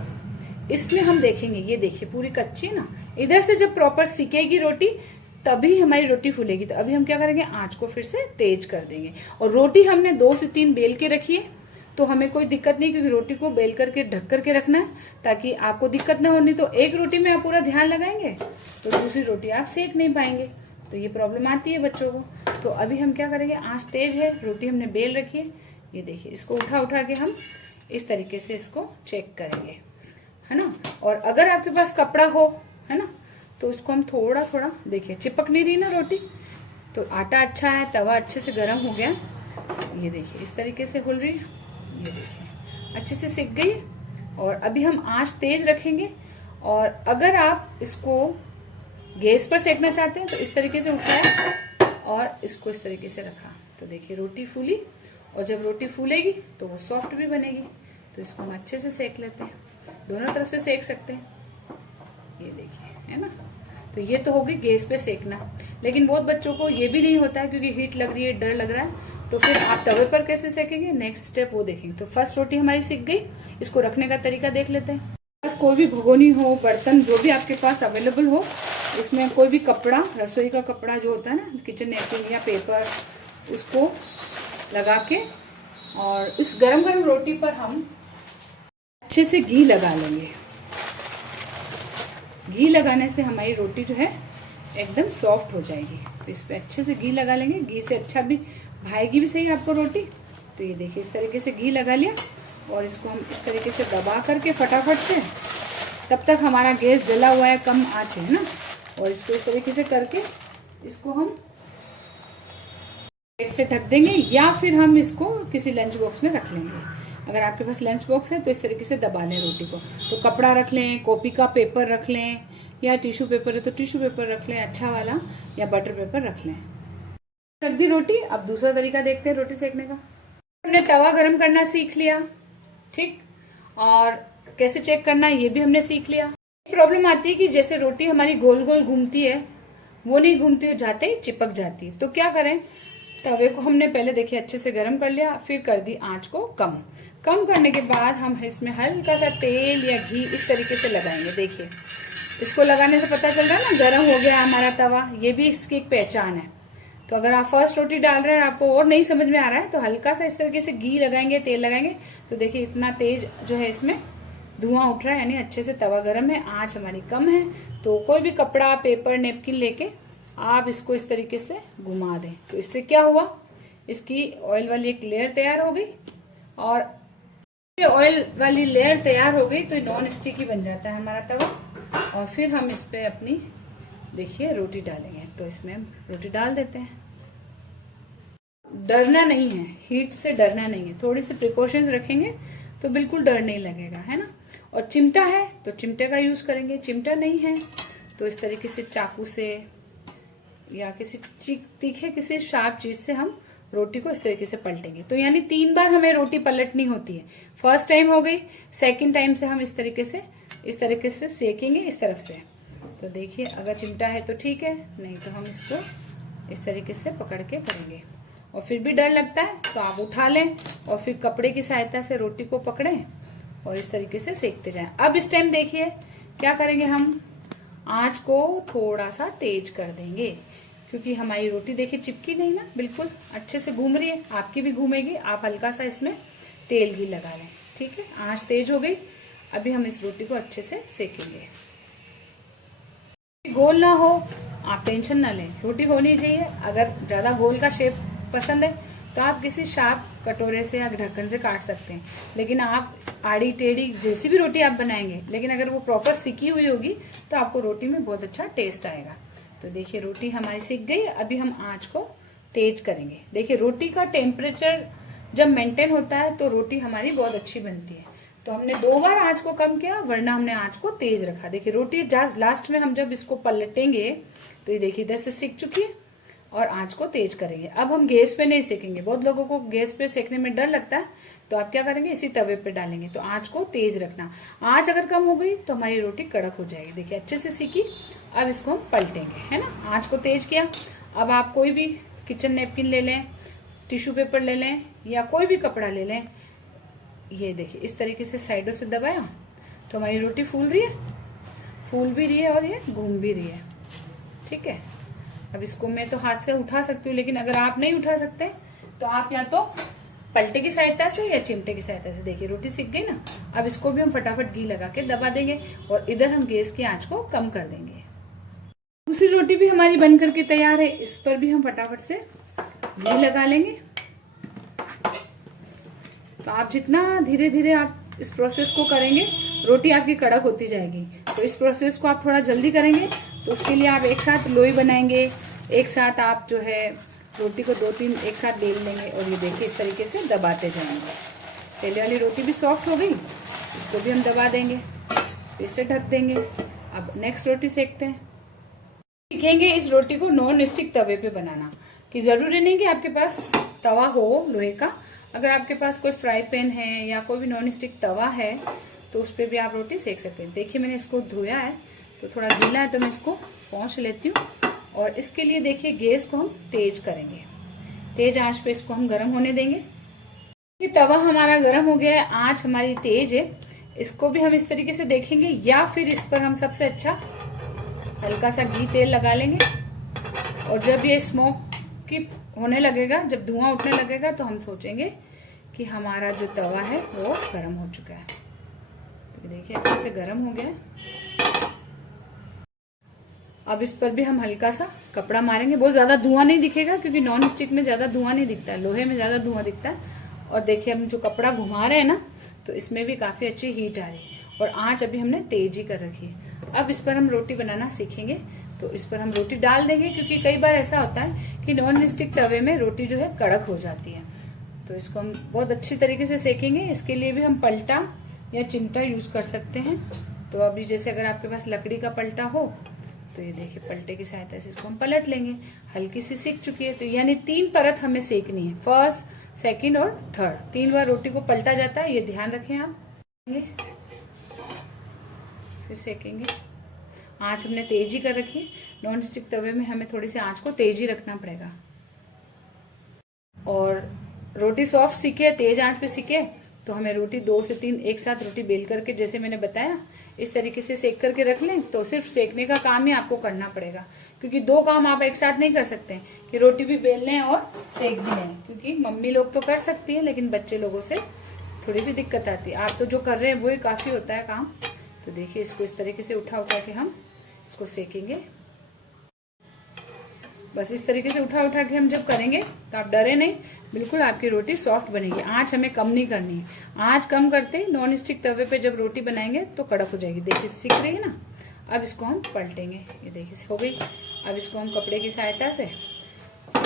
इसमें हम देखेंगे, ये देखिए पूरी कच्ची है ना। इधर से जब प्रॉपर सिकेगी रोटी तभी हमारी रोटी फूलेगी। तो अभी हम क्या करेंगे, आंच को फिर से तेज कर देंगे। और रोटी हमने 2 से 3 बेल के रखी है, तो हमें कोई दिक्कत नहीं, क्योंकि रोटी को बेल करके ढक करके रखना है, ताकि आपको दिक्कत ना होनी। तो एक रोटी में आप पूरा ध्यान लगाएंगे तो दूसरी रोटी आप सेक नहीं पाएंगे, तो ये प्रॉब्लम आती है बच्चों को। तो अभी हम क्या करेंगे, आंच तेज है, रोटी हमने बेल रखी है, ये देखिए इसको उठा उठा के हम इस तरीके से इसको चेक करेंगे, है ना। और अगर आपके पास कपड़ा हो, है ना, तो उसको हम थोड़ा थोड़ा, देखिए चिपक नहीं रही ना रोटी, तो आटा अच्छा है, तवा अच्छे से गर्म हो गया, ये देखिए इस तरीके से खुल रही है, ये देखिए अच्छे से सिक गई। और अभी हम आंच तेज रखेंगे, और अगर आप इसको गैस पर सेकना चाहते हैं तो इस तरीके से उठाया और इसको इस तरीके से रखा, तो देखिए रोटी फूली। और जब रोटी फूलेगी तो वो सॉफ्ट भी बनेगी। तो इसको हम अच्छे से सेक लेते हैं, दोनों तरफ से सेक सकते हैं, ये देखिए, है ना। तो ये तो होगी गैस पे सेकना। लेकिन बहुत बच्चों को ये भी नहीं होता है, क्योंकि हीट लग रही है, डर लग रहा है, तो फिर आप तवे पर कैसे सेकेंगे, नेक्स्ट स्टेप वो देखेंगे। तो फर्स्ट रोटी हमारी सिक गई, इसको रखने का तरीका देख लेते हैं। बस कोई भी भगोनी हो, बर्तन जो भी आपके पास अवेलेबल हो, उसमें कोई भी कपड़ा, रसोई का कपड़ा जो होता है ना, किचन नैपकिन या पेपर, उसको लगा के, और इस गरम गरम रोटी पर हम अच्छे से घी लगा लेंगे। घी लगाने से हमारी रोटी जो है एकदम सॉफ्ट हो जाएगी। तो इस पे अच्छे से घी लगा लेंगे, घी से अच्छा भी भाएगी भी सही आपको रोटी। तो ये देखिए इस तरीके से घी लगा लिया, और इसको हम इस तरीके से दबा करके फटाफट से, तब तक हमारा गैस जला हुआ है, कम आंच है ना, और इसको इस तरीके से करके इसको हम प्लेट से ढक देंगे, या फिर हम इसको किसी लंच बॉक्स में रख लेंगे। अगर आपके पास लंच बॉक्स है तो इस तरीके से दबा लें रोटी को। तो कपड़ा रख लें, कॉपी का पेपर रख लें, या टिश्यू पेपर है तो टिश्यू पेपर रख लें अच्छा वाला, या बटर पेपर रख लें। रख दी रोटी। अब दूसरा तरीका देखते हैं रोटी सेकने का। हमने तवा गरम करना सीख लिया, ठीक, और कैसे चेक करना ये भी हमने सीख लिया। प्रॉब्लम आती है कि जैसे रोटी हमारी गोल गोल घूमती है, वो नहीं घूमती, हो जाते ही चिपक जाती है। तो क्या करें, तवे को हमने पहले देखिए अच्छे से गर्म कर लिया, फिर कर दी आंच को कम। कम करने के बाद हम इसमें हल्का सा तेल या घी इस तरीके से लगाएंगे। देखिए इसको लगाने से पता चल रहा है ना गर्म हो गया हमारा तवा, ये भी इसकी एक पहचान है। तो अगर आप फर्स्ट रोटी डाल रहे हैं आपको और नहीं समझ में आ रहा है तो हल्का सा इस तरीके से घी लगाएंगे, तेल लगाएंगे, तो देखिए इतना तेज जो है इसमें धुआं उठ रहा है, यानी अच्छे से तवा गर्म है, आंच हमारी कम है। तो कोई भी कपड़ा, पेपर, नेपकिन लेके आप इसको इस तरीके से घुमा दें। तो इससे क्या हुआ, इसकी ऑयल वाली एक लेयर तैयार हो गई, और ऑयल वाली लेयर तैयार हो गई तो नॉन स्टिक ही बन जाता है हमारा तवा। और फिर हम इस पे अपनी देखिए रोटी डालेंगे। तो इसमें हम रोटी डाल देते हैं। डरना नहीं है, हीट से डरना नहीं है, थोड़ी सी प्रिकॉशंस रखेंगे तो बिल्कुल डर नहीं लगेगा, है ना। और चिमटा है तो चिमटे का यूज करेंगे, चिमटा नहीं है तो इस तरीके से चाकू से या किसी तीखे किसी शार्प चीज से हम रोटी को इस तरीके से पलटेंगे। तो यानी 3 बार हमें रोटी पलटनी होती है। फर्स्ट टाइम हो गई, सेकंड टाइम से हम इस तरीके से सेकेंगे इस तरफ से। तो देखिए अगर चिमटा है तो ठीक है, नहीं तो हम इसको इस तरीके से पकड़ के करेंगे। और फिर भी डर लगता है तो आप उठा लें और फिर कपड़े की सहायता से रोटी को पकड़ें और इस तरीके से सेकते जाएं। अब इस टाइम देखिए क्या करेंगे, हम आंच को थोड़ा सा तेज कर देंगे, क्योंकि हमारी रोटी देखिए चिपकी नहीं ना, बिल्कुल अच्छे से घूम रही है, आपकी भी घूमेगी। आप हल्का सा इसमें तेल घी लगा लें, ठीक है। आंच तेज हो गई, अभी हम इस रोटी को अच्छे से सेकेंगे। गोल ना हो आप टेंशन ना लें, रोटी होनी चाहिए। अगर ज्यादा गोल का शेप पसंद है तो आप किसी शार्प कटोरे से या ढक्कन से काट सकते हैं, लेकिन आप आड़ी टेढ़ी जैसी भी रोटी आप बनाएंगे, लेकिन अगर वो प्रॉपर सिकी हुई होगी तो आपको रोटी में बहुत अच्छा टेस्ट आएगा। तो देखिए रोटी हमारी सिक गई, अभी हम आंच को तेज करेंगे। देखिए रोटी का टेम्परेचर जब मेंटेन होता है तो रोटी हमारी बहुत अच्छी बनती है। तो हमने 2 बार आंच को कम किया, वरना हमने आंच को तेज रखा। देखिए रोटी लास्ट में हम जब इसको पलटेंगे तो ये देखिए इधर से सिक चुकी है और आंच को तेज करेंगे। अब हम गैस पे नहीं सेकेंगे, बहुत लोगों को गैस पे सेकने में डर लगता है, तो आप क्या करेंगे इसी तवे पे डालेंगे। तो आंच को तेज रखना, आंच अगर कम हो गई तो हमारी रोटी कड़क हो जाएगी। देखिए अच्छे से सीखी, अब इसको हम पलटेंगे, है ना। आंच को तेज किया। अब आप कोई भी किचन नेपकिन ले लें, टिश्यू पेपर ले लें या कोई भी कपड़ा ले लें, ये देखिए इस तरीके से साइडों से दबाया तो हमारी रोटी फूल रही है, फूल भी रही है और ये घूम भी रही है, ठीक है। अब इसको मैं तो हाथ से उठा सकती हूँ, लेकिन अगर आप नहीं उठा सकते तो आप या तो पलटे की सहायता से या चिमटे की सहायता से। देखिए रोटी सिक गई ना, अब इसको भी हम फटाफट घी लगा के दबा देंगे और इधर हम गैस की आंच को कम कर देंगे। दूसरी रोटी भी हमारी बन करके तैयार है, इस पर भी हम फटाफट से घी लगा लेंगे। तो आप जितना धीरे धीरे आप इस प्रोसेस को करेंगे, रोटी आपकी कड़क होती जाएगी। तो इस प्रोसेस को आप थोड़ा जल्दी करेंगे तो उसके लिए आप एक साथ लोई बनाएंगे, एक साथ आप जो है रोटी को 2-3 एक साथ बेल लेंगे और ये देखिए इस तरीके से दबाते जाएंगे। पहले वाली रोटी भी सॉफ्ट हो गई, इसको भी हम दबा देंगे, फिर से ढक देंगे। अब नेक्स्ट रोटी सेकते हैं। सीखेंगे इस रोटी को नॉन स्टिक तवे पे बनाना, कि जरूरी नहीं कि आपके पास तवा हो लोहे का। अगर आपके पास कोई फ्राई पैन है या कोई भी नॉन स्टिक तवा है तो उस पर भी आप रोटी सेक सकते हैं। देखिए मैंने इसको धोया है तो थोड़ा गीला है, तो मैं इसको पोंछ लेती हूँ। और इसके लिए देखिए गैस को हम तेज करेंगे, तेज आंच पे इसको हम गर्म होने देंगे। ये तवा हमारा गर्म हो गया है, आंच हमारी तेज है। इसको भी हम इस तरीके से देखेंगे, या फिर इस पर हम सबसे अच्छा हल्का सा घी तेल लगा लेंगे। और जब ये स्मोक की होने लगेगा, जब धुआं उठने लगेगा, तो हम सोचेंगे कि हमारा जो तवा है वो गर्म हो चुका है। तो देखिए अच्छे से गर्म हो गया। अब इस पर भी हम हल्का सा कपड़ा मारेंगे, बहुत ज्यादा धुआं नहीं दिखेगा क्योंकि नॉन स्टिक में ज्यादा धुआं नहीं दिखता है, लोहे में ज्यादा धुआं दिखता है। और देखिए हम जो कपड़ा घुमा रहे हैं ना, तो इसमें भी काफी अच्छी हीट आ रही है और आंच अभी हमने तेज ही कर रखी है। अब इस पर हम रोटी बनाना सीखेंगे, तो इस पर हम रोटी डाल देंगे, क्योंकि कई बार ऐसा होता है कि नॉन स्टिक तवे में रोटी जो है कड़क हो जाती है। तो इसको हम बहुत अच्छी तरीके से सेकेंगे। इसके लिए भी हम पलटा या चिमटा यूज कर सकते हैं। तो अभी जैसे अगर आपके पास लकड़ी का पलटा हो तो ये देखिए पलटे की सहायता से इसको हम पलट लेंगे। हल्की सी सिक चुकी है, तो यानी 3 परत हमें सेकनी है, फर्स्ट, सेकंड और थर्ड। 3 बार रोटी को पलटा जाता है, ये ध्यान रखें आप। फिर सेकेंगे, आंच हमने तेज ही कर रखी है। नॉन स्टिक तवे में हमें थोड़ी सी आंच को तेज ही रखना पड़ेगा। और रोटी सॉफ्ट सीखे, तेज आंच पे सीखे तो हमें रोटी 2 से 3 एक साथ रोटी बेल करके, जैसे मैंने बताया, इस तरीके से सेक करके रख लें। तो सिर्फ सेकने का काम ही आपको करना पड़ेगा, क्योंकि 2 काम आप एक साथ नहीं कर सकते कि रोटी भी बेल लें और सेक भी लें, क्योंकि मम्मी लोग तो कर सकती है लेकिन बच्चे लोगों से थोड़ी सी दिक्कत आती है। आप तो जो कर रहे हैं वो ही काफी होता है काम। तो देखिए इसको इस तरीके से उठा उठा के हम इसको सेकेंगे। बस इस तरीके से उठा उठा के हम जब करेंगे तो आप डरे नहीं, बिल्कुल आपकी रोटी सॉफ्ट बनेगी। आंच हमें कम नहीं करनी है, आंच कम करते ही नॉन स्टिक तवे पे जब रोटी बनाएंगे तो कड़क हो जाएगी। देखिए सीख रही है ना। अब इसको हम पलटेंगे, ये देखिए हो गई। अब इसको हम कपड़े की सहायता से,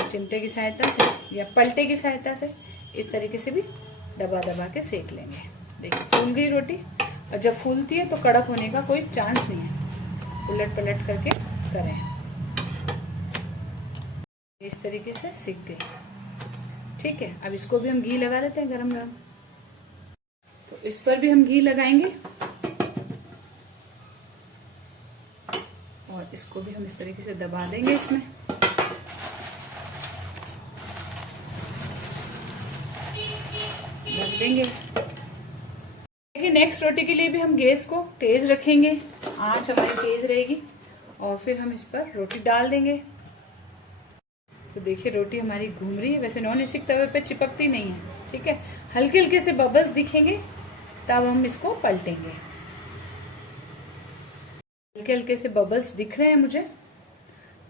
चिमटे की सहायता से या पलटे की सहायता से इस तरीके से भी दबा दबा के सेक लेंगे। देखिए फूल गई रोटी, और जब फूलती है तो कड़क होने का कोई चांस नहीं है। उलट पलट करके करें, इस तरीके से सीख गई। ठीक है, अब इसको भी हम घी लगा देते हैं गरम गरम। तो इस पर भी हम घी लगाएंगे और इसको भी हम इस तरीके से दबा देंगे इसमें। रख देंगे। देखिए नेक्स्ट रोटी के लिए भी हम गैस को तेज रखेंगे, आंच हमारी तेज रहेगी, और फिर हम इस पर रोटी डाल देंगे। तो देखिए रोटी हमारी घूम रही है। वैसे नॉन स्टिक तवे पे चिपकती नहीं है, ठीक है। हल्के हल्के से बबल्स दिखेंगे तब हम इसको पलटेंगे। हल्के हल्के से बबल्स दिख रहे हैं मुझे,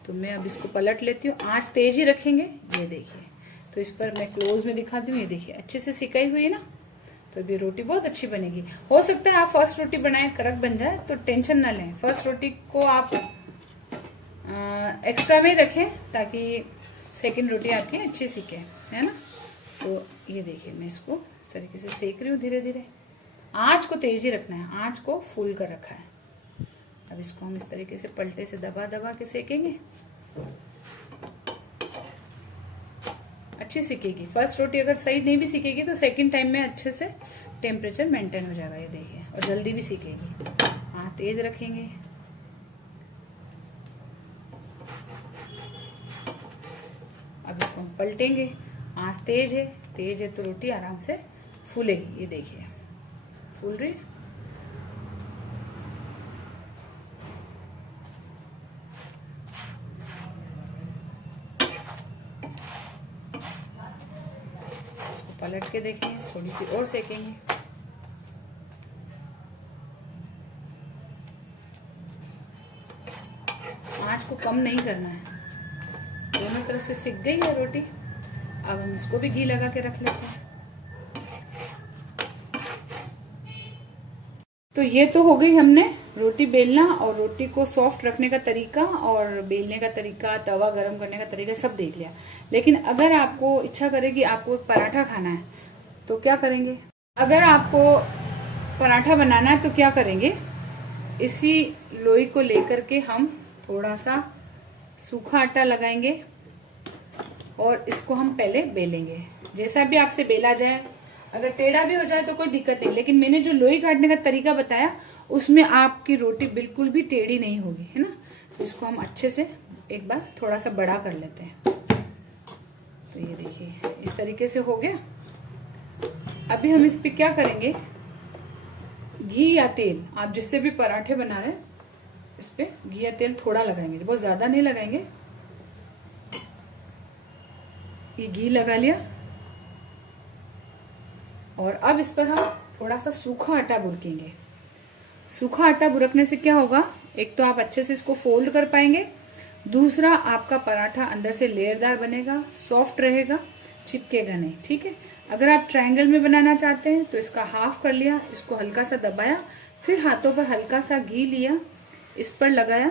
तो मैं अब इसको पलट लेती हूँ। आंच तेज ही रखेंगे। ये देखिए, तो इस पर मैं क्लोज में दिखाती हूँ। ये देखिए अच्छे से सिकाई हुई है ना, तो अभी रोटी बहुत अच्छी बनेगी। हो सकता है आप फर्स्ट रोटी बनाएं कड़क बन जाए, तो टेंशन ना लें। फर्स्ट रोटी को आप एक्स्ट्रा में रखें ताकि सेकंड रोटी आपकी अच्छी सीखे, है ना। तो ये देखिए मैं इसको इस तरीके से सेक रही हूँ धीरे धीरे। आंच को तेज ही रखना है, आंच को फुल कर रखा है। अब इसको हम इस तरीके से पलटे से दबा दबा के सेकेंगे। अच्छी सीखेगी। फर्स्ट रोटी अगर सही नहीं भी सीखेगी तो सेकंड टाइम में अच्छे से टेम्परेचर मेंटेन हो जाएगा। ये देखिए, और जल्दी भी सीखेगी। हाँ तेज रखेंगे। अब इसको हम पलटेंगे। आंच तेज है तो रोटी आराम से फूलेगी। ये देखिए फूल रही। इसको पलट के देखेंगे, थोड़ी सी और सेकेंगे। आंच को कम नहीं करना है। दोनों तरफ से सिक गई है रोटी। अब हम इसको भी घी लगा के रख लेते हैं। तो ये तो हो गई हमने रोटी बेलना और रोटी को सॉफ्ट रखने का तरीका और बेलने का तरीका, तवा गरम करने का तरीका सब देख लिया। लेकिन अगर आपको इच्छा करे कि आपको एक पराठा खाना है तो क्या करेंगे? अगर आपको पराठा बनाना है तो क्या करेंगे? इसी लोई को लेकर के हम थोड़ा सा सूखा आटा लगाएंगे और इसको हम पहले बेलेंगे। जैसा भी आपसे बेला जाए, अगर टेढ़ा भी हो जाए तो कोई दिक्कत नहीं, लेकिन मैंने जो लोई काटने का तरीका बताया उसमें आपकी रोटी बिल्कुल भी टेढ़ी नहीं होगी, है ना। तो इसको हम अच्छे से एक बार थोड़ा सा बड़ा कर लेते हैं। तो ये देखिए इस तरीके से हो गया। अभी हम इस पे क्या करेंगे? घी या तेल, आप जिससे भी पराठे बना रहे हैं इस पे घी या तेल थोड़ा लगाएंगे, बहुत ज्यादा नहीं लगाएंगे। ये घी लगा लिया और अब इस पर हम थोड़ा सा सूखा आटा बुरकेंगे। सूखा आटा बुरकने से क्या होगा? एक तो आप अच्छे से इसको फोल्ड कर पाएंगे, दूसरा आपका पराठा अंदर से लेयरदार बनेगा, सॉफ्ट रहेगा, चिपकेगा नहीं। ठीक है। अगर आप ट्रायंगल में बनाना चाहते हैं तो इसका हाफ कर लिया, इसको हल्का सा दबाया, फिर हाथों पर हल्का सा घी लिया, इस पर लगाया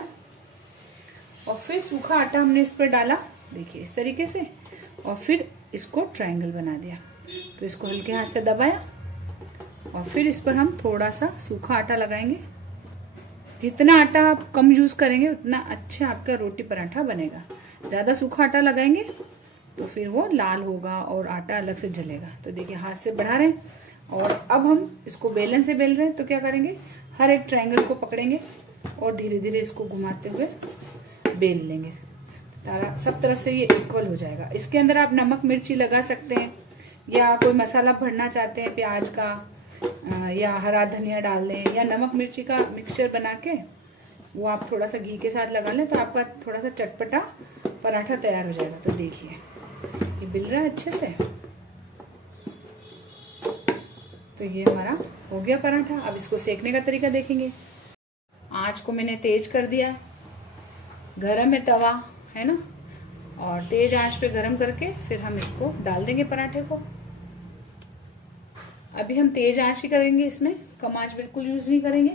और फिर सूखा आटा हमने इस पर डाला, देखिए इस तरीके से, और फिर इसको ट्रायंगल बना दिया। तो इसको हल्के हाथ से दबाया और फिर इस पर हम थोड़ा सा सूखा आटा लगाएंगे। जितना आटा आप कम यूज करेंगे उतना अच्छा आपका रोटी पराठा बनेगा। ज्यादा सूखा आटा लगाएंगे तो फिर वो लाल होगा और आटा अलग से जलेगा। तो देखिए हाथ से बढ़ा रहे हैं और अब हम इसको बेलन से बेल रहे हैं। तो क्या करेंगे? हर एक ट्रायंगल को पकड़ेंगे और धीरे धीरे इसको घुमाते हुए बेल लेंगे। तारा सब तरफ से ये इक्वल हो जाएगा। इसके अंदर आप नमक मिर्ची लगा सकते हैं, या कोई मसाला भरना चाहते हैं प्याज का या हरा धनिया डाल दें, या नमक मिर्ची का मिक्सचर बना के वो आप थोड़ा सा घी के साथ लगा लें तो आपका थोड़ा सा चटपटा पराठा तैयार हो जाएगा। तो देखिए ये बिल रहा है अच्छे से। तो ये हमारा हो गया पराठा। अब इसको सेकने का तरीका देखेंगे। आंच को मैंने तेज कर दिया, गरम है तवा है ना, और तेज आंच पे गरम करके फिर हम इसको डाल देंगे पराठे को। अभी हम तेज आंच ही करेंगे, इसमें कम आंच बिल्कुल यूज नहीं करेंगे।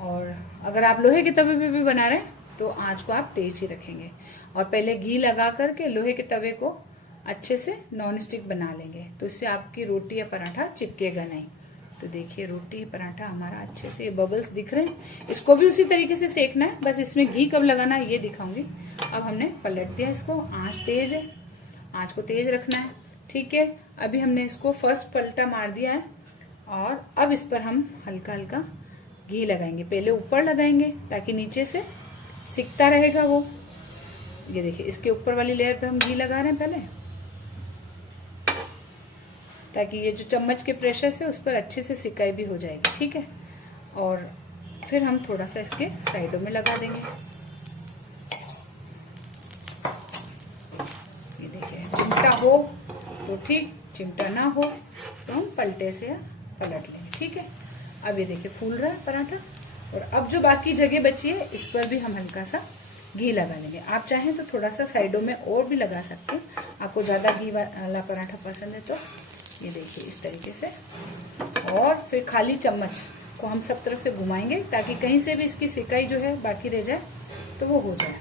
और अगर आप लोहे के तवे पे भी बना रहे हैं तो आंच को आप तेज ही रखेंगे, और पहले घी लगा करके लोहे के तवे को अच्छे से नॉन स्टिक बना लेंगे, तो इससे आपकी रोटी या पराठा चिपकेगा नहीं। तो देखिए रोटी पराठा हमारा अच्छे से, बबल्स दिख रहे हैं, इसको भी उसी तरीके से सेकना है, बस इसमें घी कब लगाना है ये दिखाऊंगी। अब हमने पलट दिया इसको, आंच तेज है, आंच को तेज रखना है, ठीक है। अभी हमने इसको फर्स्ट पलटा मार दिया है, और अब इस पर हम हल्का हल्का घी लगाएंगे। पहले ऊपर लगाएंगे ताकि नीचे से सिकता रहेगा वो। ये देखिए इसके ऊपर वाली लेयर पे हम घी लगा रहे हैं पहले, ताकि ये जो चम्मच के प्रेशर से उस पर अच्छे से सिकाई भी हो जाएगी, ठीक है। और फिर हम थोड़ा सा इसके साइडों में लगा देंगे। ये देखिए चिमटा हो तो ठीक, चिमटा ना हो तो हम पलटे से पलट लेंगे, ठीक है। अब ये देखिए फूल रहा है पराठा, और अब जो बाकी जगह बची है इस पर भी हम हल्का सा घी लगा लेंगे। आप चाहें तो थोड़ा सा साइडों में और भी लगा सकते हैं, आपको ज्यादा घी वाला पराठा पसंद है तो। ये देखिए इस तरीके से, और फिर खाली चम्मच को हम सब तरफ से घुमाएंगे ताकि कहीं से भी इसकी सिकाई जो है बाकी रह जाए तो वो हो जाए,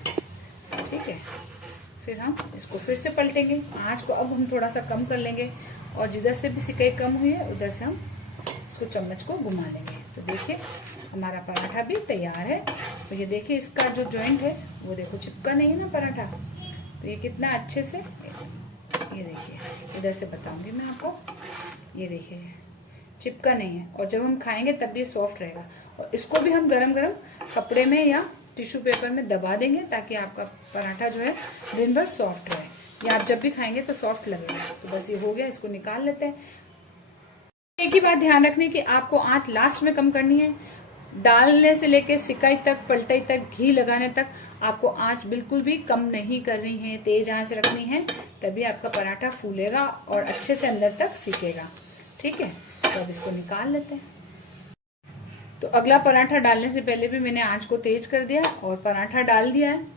ठीक है। फिर हम इसको फिर से पलटेंगे, आंच को अब हम थोड़ा सा कम कर लेंगे, और जिधर से भी सिकाई कम हुई है उधर से हम इसको चम्मच को घुमा लेंगे। तो देखिए हमारा पराठा भी तैयार है। तो ये देखिए इसका जो जॉइंट है वो देखो चिपका नहीं है ना पराठा, तो ये कितना अच्छे से, ये देखिए इधर से बताऊंगी मैं आपको, ये देखिए चिपका नहीं है, और जब हम खाएंगे तब ये सॉफ्ट रहेगा। और इसको भी हम गरम गरम कपड़े में या टिश्यू पेपर में दबा देंगे ताकि आपका पराठा जो है दिन भर सॉफ्ट रहे, या आप जब भी खाएंगे तो सॉफ्ट लगेगा। तो बस ये हो गया, इसको निकाल लेते हैं। एक ही बात ध्यान रखने की, आपको आंच लास्ट में कम करनी है। डालने से लेके सिकाई तक, पलटाई तक, घी लगाने तक आपको आंच बिल्कुल भी कम नहीं करनी है, तेज आंच रखनी है, तभी आपका पराठा फूलेगा और अच्छे से अंदर तक सिकेगा, ठीक है। तो अब इसको निकाल लेते हैं। तो अगला पराठा डालने से पहले भी मैंने आंच को तेज कर दिया और पराठा डाल दिया है।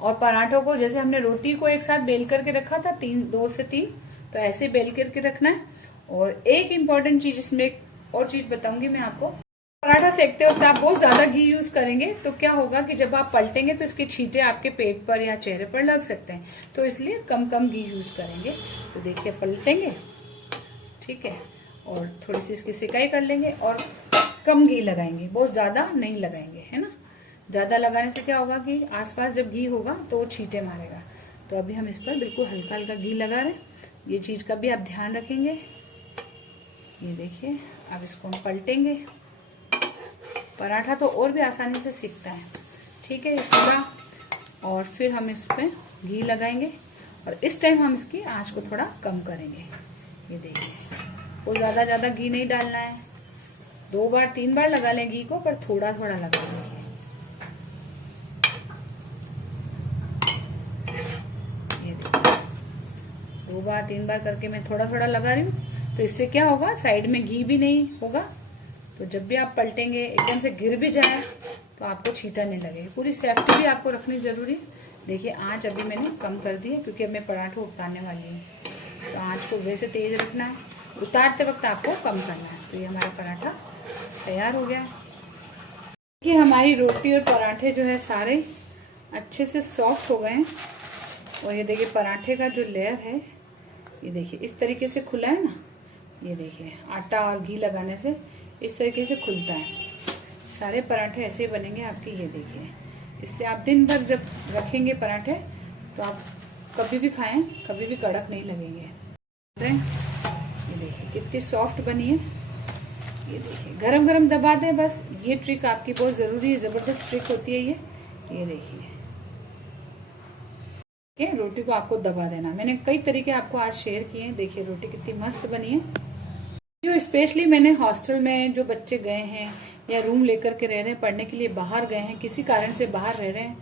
और पराठों को जैसे हमने रोटी को एक साथ बेल करके रखा था, 2 से 3, तो ऐसे बेल करके रखना है। और एक इम्पॉर्टेंट चीज, इसमें एक और चीज बताऊंगी मैं आपको। पराठा सेकते वक्त आप बहुत ज्यादा घी यूज करेंगे तो क्या होगा कि जब आप पलटेंगे तो इसके छींटे आपके पेट पर या चेहरे पर लग सकते हैं, तो इसलिए कम कम घी यूज करेंगे। तो देखिए पलटेंगे, ठीक है, और थोड़ी सी इसकी सिकाई कर लेंगे और कम घी लगाएंगे, बहुत ज्यादा नहीं लगाएंगे, है ना। ज्यादा लगाने से क्या होगा कि आसपास जब घी होगा तो वो छींटे मारेगा। तो अभी हम इस पर बिल्कुल हल्का हल्का घी लगा रहे हैं, ये चीज का भी आप ध्यान रखेंगे। ये देखिए अब इसको हम पलटेंगे। पराठा तो और भी आसानी से सिकता है, ठीक है, पूरा। और फिर हम इस पे घी लगाएंगे, और इस टाइम हम इसकी आंच को थोड़ा कम करेंगे। ये देखिए वो ज्यादा घी नहीं डालना है, 2 बार 3 बार लगा लें घी को, पर थोड़ा थोड़ा लगा लेंगे। ये देखिए 2 बार 3 बार करके मैं थोड़ा थोड़ा लगा रही हूँ, तो इससे क्या होगा, साइड में घी भी नहीं होगा, तो जब भी आप पलटेंगे एकदम से गिर भी जाए तो आपको छींटा नहीं लगेगा। पूरी सेफ्टी भी आपको रखनी जरूरी है। देखिए आंच अभी मैंने कम कर दी है क्योंकि अब मैं पराठा उतारने वाली हूँ, तो आंच को वैसे तेज रखना है, उतारते वक्त आपको कम करना है। तो ये हमारा पराठा तैयार हो गया है। देखिए हमारी रोटी और पराठे जो है सारे अच्छे से सॉफ्ट हो गए हैं। और ये देखिए पराठे का जो लेयर है, ये देखिए इस तरीके से खुला है ना, ये देखिए आटा और घी लगाने से इस तरीके से खुलता है। सारे पराठे ऐसे ही बनेंगे आपके। ये देखिए इससे आप दिन भर जब रखेंगे पराठे तो आप कभी भी खाएं, कभी भी कड़क नहीं लगेंगे। ये देखिए कितनी सॉफ्ट बनी है। ये देखिए गरम गरम दबा दें बस, ये ट्रिक आपकी बहुत जरूरी है, जबरदस्त ट्रिक होती है ये। ये देखिए रोटी को आपको दबा देना। मैंने कई तरीके आपको आज शेयर किए हैं। देखिए रोटी कितनी मस्त बनी है। जो स्पेशली मैंने हॉस्टल में जो बच्चे गए हैं या रूम लेकर के रह रहे हैं, पढ़ने के लिए बाहर गए हैं, किसी कारण से बाहर रह रहे हैं,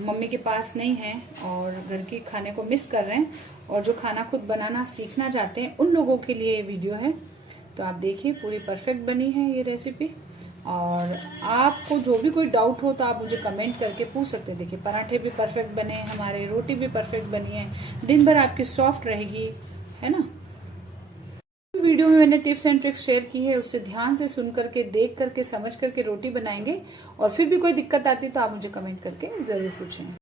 मम्मी के पास नहीं है और घर के खाने को मिस कर रहे हैं और जो खाना खुद बनाना सीखना चाहते हैं, उन लोगों के लिए ये वीडियो है। तो आप देखिए पूरी परफेक्ट बनी है ये रेसिपी। और आपको जो भी कोई डाउट हो तो आप मुझे कमेंट करके पूछ सकते हैं। देखिए पराठे भी परफेक्ट बने हैं हमारे, रोटी भी परफेक्ट बनी है, दिन भर आपकी सॉफ्ट रहेगी, है ना। वीडियो में मैंने टिप्स एंड ट्रिक्स शेयर की है, उससे ध्यान से सुन करके, देख करके, समझ करके रोटी बनाएंगे। और फिर भी कोई दिक्कत आती है तो आप मुझे कमेंट करके जरूर पूछें।